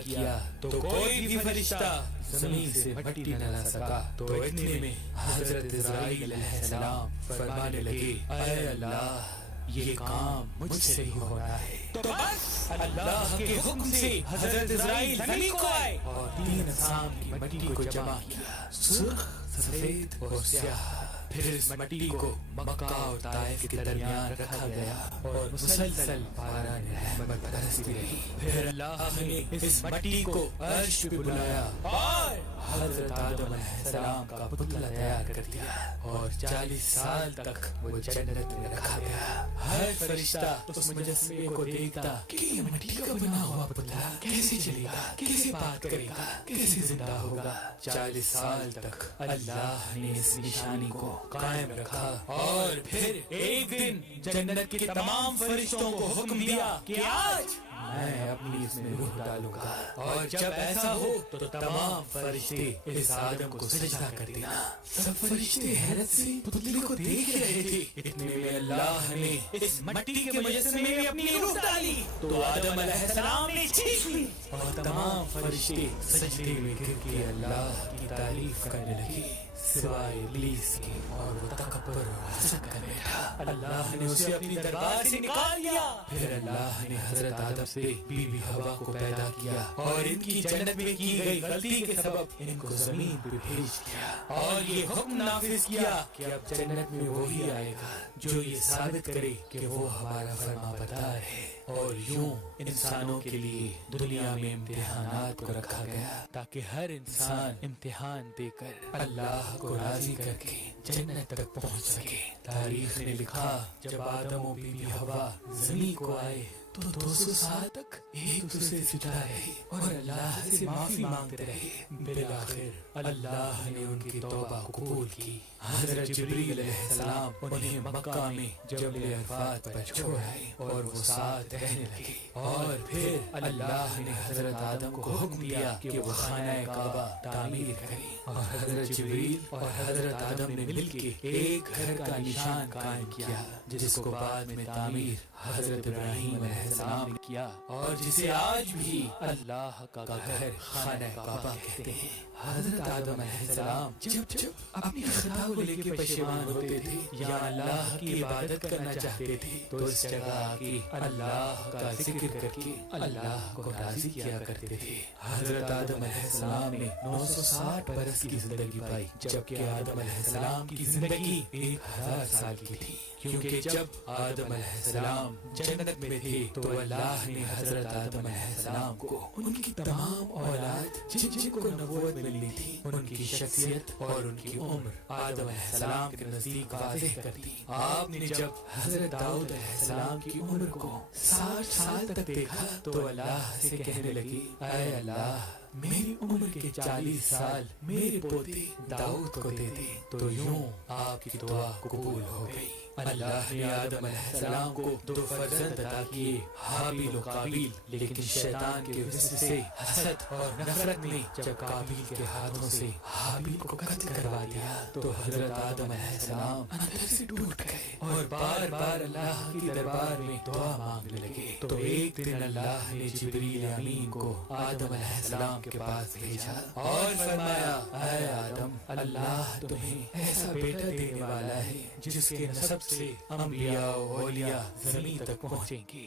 किया तो कोई भी फरिश्ता जमीन से मट्टी न ला सका। तो इतने में हजरत इस्राईल अलैहिस्सलाम फरमाने लगे, ऐ अल्लाह, ये काम मुझसे ही हो रहा है। तो बस अल्लाह के हुक्म से हजरत इस्राईल जमीन को आए और 3 अक़साम की मट्टी को जमा किया, सुर्ख, सफेद और स्याह। फिर इस मट्टी को मक्का और ताइफ के दरमियान रखा गया और मुसलसल बारान रहमत बरसती रही। फिर अल्लाह ने इस मट्टी को अर्श पे बुलाया और हजरत आदम अलैहिस्सलाम का पुतला तैयार कर दिया और 40 साल तक वो जन्नत में रखा गया। हर फरिश्ता उस मुजस्समे को देखता कि ये मिट्टी का बना हुआ पुतला कैसे चलेगा, कैसे बात करेगा, कैसे जिंदा होगा। 40 साल तक अल्लाह ने इस निशानी को कायम रखा और फिर एक दिन जन्नत के तमाम फरिश्तों को हुक्म दिया कि आज मैं अपनी इसमें रूह डालूंगा और जब ऐसा हो तो तमाम फरिश्ते इस आदम को सजदा कर देना। सब फरिश्ते हैरत से पुतले को देख रहे थे। इतने में अल्लाह ने इस मट्टी के मुजस्समे में अपनी रूह डाली तो आदम अलैहिस्सलाम ने चीख ली और तमाम फरिश्ते सजदे में गिर के अल्लाह की तारीफ करने लगे सिवाय इब्लीस के, और वो तकब्बुर और हसद कर बैठा। अल्लाह ने उसे अपनी दरबार से निकाल दिया। फिर अल्लाह ने हजरत आदम से बीवी हवा को पैदा किया और इनकी जन्नत में की गई गलती के सबब इनको जमीन पे भेज दिया और ये हुक्म नाफिज किया कि अब जन्नत में वही आएगा जो ये साबित करे कि वो हमारा फरमाबरदार है। और यूं इंसानों के लिए दुनिया में इम्तिहानात को रखा गया ताकि हर इंसान इम्तिहान देकर अल्लाह को राजी करके जन्नत तक पहुंच सके। तारीख ने लिखा, जब आदम और बीबी हवा जमीन को आए तो 200 साल तक एक दूसरे से जुदा रहे और अल्लाह से माफी मांगते रहे। बिलाखिर अल्लाह ने उनकी तौबा कबूल की। हजरत जिब्रील अलैहिस्सलाम उन्हें मक्का में जबल अरफात पर छोड़ आए और वो साथ रहने लगे। और फिर अल्लाह ने हजरत आदम को हुक्म दिया कि वो खाना काबा तामीर करें और हजरत जिब्रील और हजरत आदम ने मिलकर एक घर का निशान कायम किया जिसको बाद में तामीर हजरत इब्राहीम अलैहिस्सलाम ने किया और जिसे आज भी अल्लाह का घर खाना काबा कहते हैं। हजरत आदम अलैहिस्सलाम जब अपनी खता को लेकर परेशान होते थे या अल्लाह की इबादत करना चाहते थे तो इस जगह आके अल्लाह का जिक्र करके अल्लाह को राजी किया करते थे। हजरत आदम अलैहिस्सलाम ने 960 बरस की जिंदगी पाई जबकि आदम अलैहिस्सलाम की जिंदगी 1000 साल की थी, क्योंकि जब आदम अलैहिस्सलाम जन्नत में थे तो अल्लाह ने हजरत आदम अलैहिस्सलाम को उनकी तमाम औलाद जिनको नबूवत मिलनी थी उनकी शख्सियत और उनकी उम्र आदम अलैहिस्सलाम के नजदीक वाज़ेह कर दी। आपने जब हजरत दाऊद अलैहिस्सलाम की उम्र को 60 साल तक देखा तो अल्लाह से कहने लगी, ऐ अल्लाह, मेरी उम्र के 40 साल मेरे पोते दाऊद को दे दे। तो यूं आपकी दुआ कबूल हो गई। अल्लाह ने आदम अलैहिस्सलाम को 2 फर्जंद अता किए, हाबिल और काबिल, लेकिन शैतान के वजह से हसद और नफरत ने जब काबिल के हाथों से हाबिल को कत्ल करवा दिया तो हजरत आदम अलैहिस्सलाम अंदर से टूट गए और बार बार अल्लाह की दरबार में दुआ मांगने लगे। तो एक दिन अल्लाह ने जिब्रील अमीन को आदम अलैहिस्सलाम के पास भेजा और फरमाया, ऐ आदम, अल्लाह तुम्हें ऐसा बेटा देने वाला है जिसके नसब से अंबिया और औलिया जमीन तक पहुंचेंगे।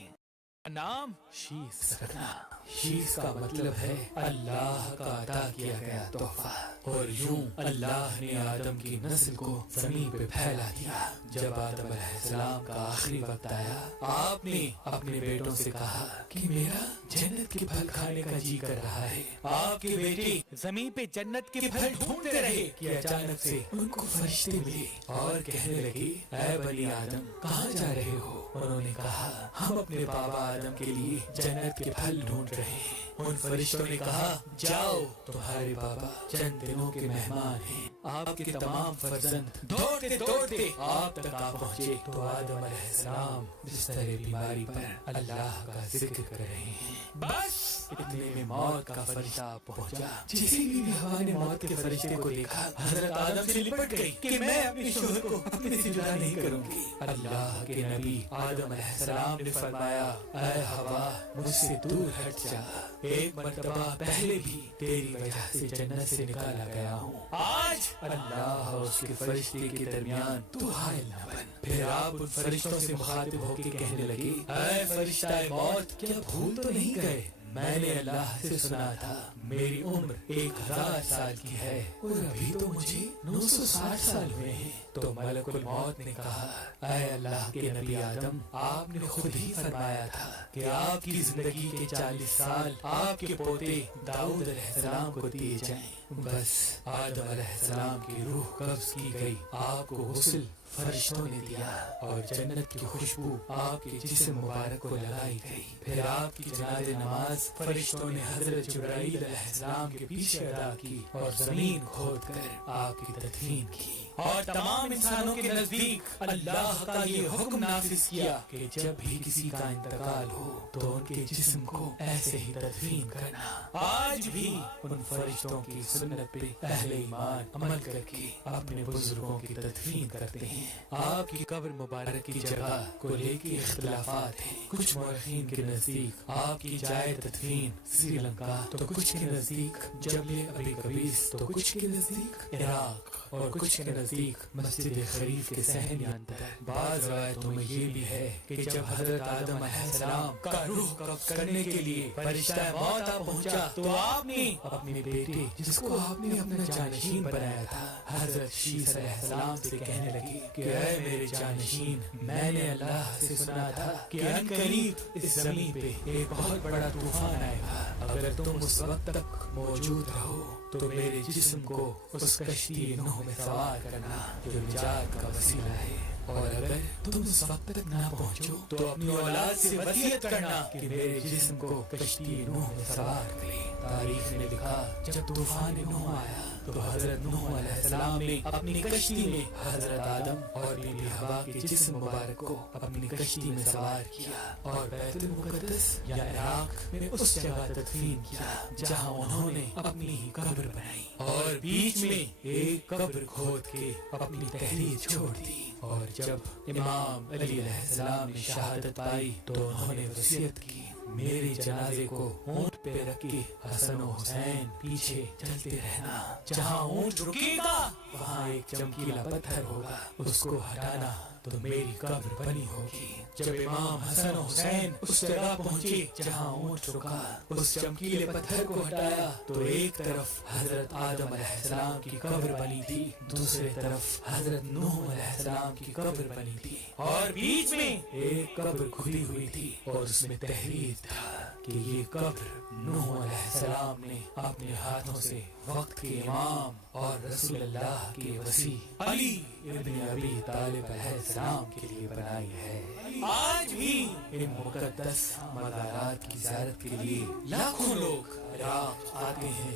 नाम शीस रखना। शीस का मतलब है अल्लाह का अता किया गया तोहफा। और यूं अल्लाह ने आदम की नस्ल को जमीन पे फैला दिया। जब आदम अलैहिस्सलाम का आखिरी वक्त आया, आपने अपने बेटों से कहा कि मेरा जन्नत के फल खाने का जी कर रहा है। आपके बेटे जमीन पे जन्नत के फल ढूंढते रहे कि अचानक से उनको फरिश्ते मिले और कहने लगे, ऐ बनी आदम, कहाँ जा रहे हो? उन्होंने कहा, हम अपने बाबा आदम के लिए जन्नत के फल ढूंढ रहे हैं। उन फरिश्तों ने कहा, जाओ, तुम्हारे बाबा चंद दिनों के मेहमान हैं। आपके तमाम फर्जंद दौड़ते दौड़ते आप तक आ पहुँचे तो आदम अलैहिस्सलाम बिस्तर बीमारी पर अल्लाह का जिक्र कर रहे हैं। बस इतने में मौत का फरिश्ता पहुंचा। जिसे भी हवा ने मौत के फरिश्ते को देखा, हजरत आदम से लिपट गई कि मैं अपने शोहर को अपने से जुदा नहीं करूंगी। अल्लाह के नबी आदम अलैहिस्सलाम ने फरमाया, ऐ हवा, मुझसे दूर हट जा। ایک مرتبہ پہلے بھی تیری وجہ سے جنت سے نکالا گیا ہوں. آج اللہ اور اس کے فرشتے کے درمیان تو حائل نہ بن. پھر آپ ان فرشتوں سے مخاطب ہو کے کہنے لگے اے فرشتہ موت کیا بھول تو نہیں گئے میں نے اللہ سے سنا تھا میری عمر 1000 سال کی ہے اور ابھی تو مجھے 960 سال ہوئے ہیں. تو ملک الموت نے کہا اے اللہ کے نبی آدم آپ نے خود ہی فرمایا تھا کہ آپ کی زندگی کے 40 سال آپ کے پوتے داؤد علیہ السلام کو دیے جائیں. بس آدم علیہ السلام کی روح قبض کی گئی آپ کو غسل فرشتوں نے دیا اور جنت کی خوشبو آپ کے جسم مبارک کو لگائی گئی. پھر آپ کی جنازہ نماز فرشتوں نے حضرت جبرائیل علیہ السلام کے پیچھے ادا کی اور زمین کھود کر آپ کی تدفین کی. اور تمام انسانوں کے نزدیک اللہ کا یہ حکم نافذ کیا کہ جب بھی کسی کا انتقال ہو تو ان کے جسم کو ایسے ہی تدفین کرنا. آج بھی ان فرشتوں کی سنت پہ اہل ایمان عمل کر کے اپنے بزرگوں کی تدفین کرتے ہیں. آپ کی قبر مبارک کی جگہ کو لے کے اختلافات ہیں. کچھ مورخین کے نزدیک آپ کی جائے تدفین سری لنکا تو کچھ کے نزدیک جبل ابی قبیس تو کچھ کے نزدیک عراق اور کچھ کے نزدیک مسجد شریف کے صحن اندر. بعض روایتوں میں یہ بھی ہے کہ جب حضرت آدم علیہ السلام کا روح قبض کرنے کے لیے فرشتہ موت آ پہنچا تو آپ نے اپنے بیٹے جس کو آپ نے اپنا جانشین بنایا تھا حضرت شیس علیہ السلام سے کہنے لگے کہ اے میرے جانشین میں نے اللہ سے سنا تھا کہ ان قریب اس زمین پہ ایک بہت بڑا طوفان آئے گا. اگر تم اس وقت تک موجود رہو تو میرے جسم کو اس کشتی نوح میں سوار کرنا جو نجات کا وسیلہ ہے اور اگر تم اس وقت تک نہ پہنچو تو اپنی اولاد سے وصیت کرنا کہ میرے جسم کو کشتی نوح میں سوار کرے. تاریخ نے لکھا جب طوفان نوح آیا تو حضرت نوح علیہ السلام نے اپنی کشتی میں حضرت آدم اور بی بی حوا کے جسم مبارک کو اپنی کشتی میں سوار کیا اور بیت المقدس یا عراق میں اس جگہ تدفین کیا جہاں انہوں نے اپنی ہی قبر بنائی اور بیچ میں ایک قبر کھود کے اپنی تحریر چھوڑ دی. اور جب امام علی علیہ السلام نے شہادت پائی تو انہوں نے وصیت کی میرے جنازے کو اونٹ پہ رکھ کے حسن و حسین پیچھے چلتے رہنا. جہاں اونٹ رکے گا وہاں ایک چمکیلا پتھر ہوگا اس کو ہٹانا تو میری قبر بنی ہوگی. جب امام حسن و حسین اس جگہ پہنچے جہاں اونٹ رکا اس چمکیلے پتھر کو ہٹایا تو ایک طرف حضرت آدم علیہ السلام کی قبر بنی تھی دوسرے طرف حضرت نوح علیہ السلام کی قبر بنی تھی اور بیچ میں ایک قبر کھلی ہوئی تھی اور اس میں تحریر تھا کہ یہ قبر نوح علیہ السلام نے اپنے ہاتھوں سے وقت کے امام اور رسول اللہ کے وسیع علی ابن ابی طالب علیہ السلام کے لیے بنائی ہے. آج بھی ان مقدس مزارات کی زیارت کے لیے لاکھوں لوگ عراق آتے ہیں.